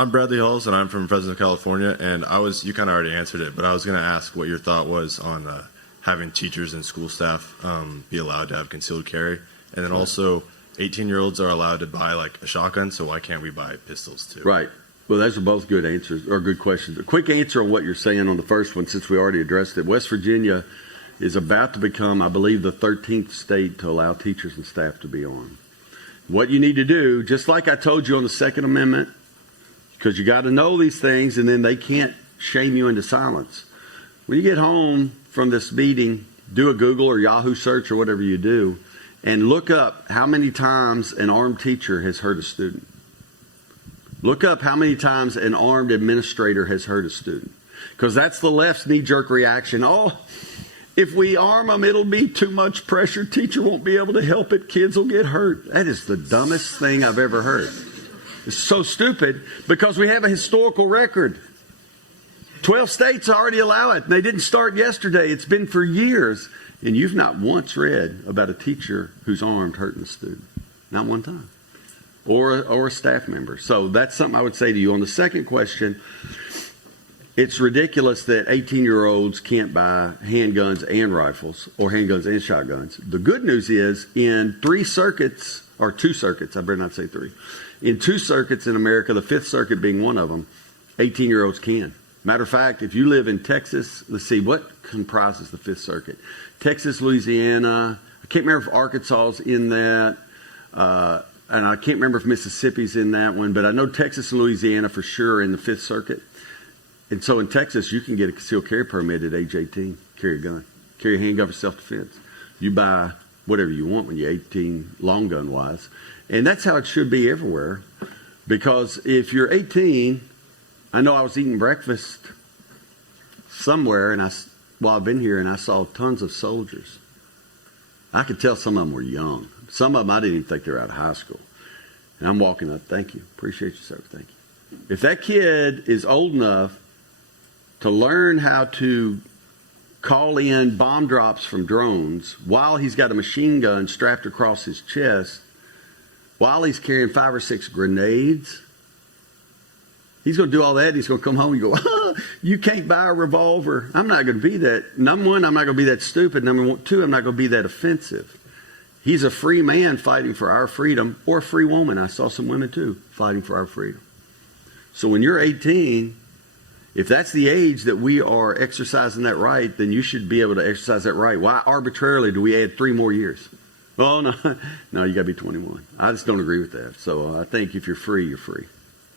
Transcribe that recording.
I'm Bradley Hulls, and I'm from Fresno, California. And you kind of already answered it, but I was going to ask what your thought was on having teachers and school staff be allowed to have concealed carry. And then also, 18-year-olds are allowed to buy like a shotgun, so why can't we buy pistols too? Right. Well, those are both good answers, or good questions. A quick answer on what you're saying on the first one, since we already addressed it. West Virginia is about to become, I believe, the 13th state to allow teachers and staff to be armed. What you need to do, just like I told you on the Second Amendment, because you got to know these things, and then they can't shame you into silence. When you get home from this meeting, do a Google or Yahoo search or whatever you do, and look up how many times an armed teacher has hurt a student. Look up how many times an armed administrator has hurt a student. Because that's the left's knee-jerk reaction. Oh, if we arm them, it'll be too much pressure. Teacher won't be able to help it. Kids will get hurt. That is the dumbest thing I've ever heard. It's so stupid because we have a historical record. 12 states already allow it. They didn't start yesterday. It's been for years. And you've not once read about a teacher who's armed hurting a student. Not one time. Or a staff member. So that's something I would say to you. On the second question, it's ridiculous that 18-year-olds can't buy handguns and rifles, or handguns and shotguns. The good news is in 3 circuits, or 2 circuits, I better not say 3. In 2 circuits in America, the 5th Circuit being one of them, 18-year-olds can. Matter of fact, if you live in Texas, let's see, what comprises the 5th Circuit? Texas, Louisiana, I can't remember if Arkansas is in that, and I can't remember if Mississippi's in that one, but I know Texas and Louisiana for sure are in the 5th Circuit. And so in Texas, you can get a concealed carry permit at age 18, carry a gun, carry a handgun for self-defense. You buy whatever you want when you're 18, long gun-wise. And that's how it should be everywhere. Because if you're 18, I know I was eating breakfast somewhere, and while I've been here, and I saw tons of soldiers. I could tell some of them were young. Some of them, I didn't even think they were out of high school. And I'm walking up, thank you, appreciate you, sir, thank you. If that kid is old enough to learn how to call in bomb drops from drones while he's got a machine gun strapped across his chest, while he's carrying 5 or 6 grenades, he's going to do all that. And he's going to come home and go, oh, you can't buy a revolver. I'm not going to be that. Number one, I'm not going to be that stupid. Number 2, I'm not going to be that offensive. He's a free man fighting for our freedom, or a free woman. I saw some women too fighting for our freedom. So when you're 18, if that's the age that we are exercising that right, then you should be able to exercise that right. Why arbitrarily do we add 3 more years? Oh, no, you got to be 21. I just don't agree with that. So I think if you're free, you're free.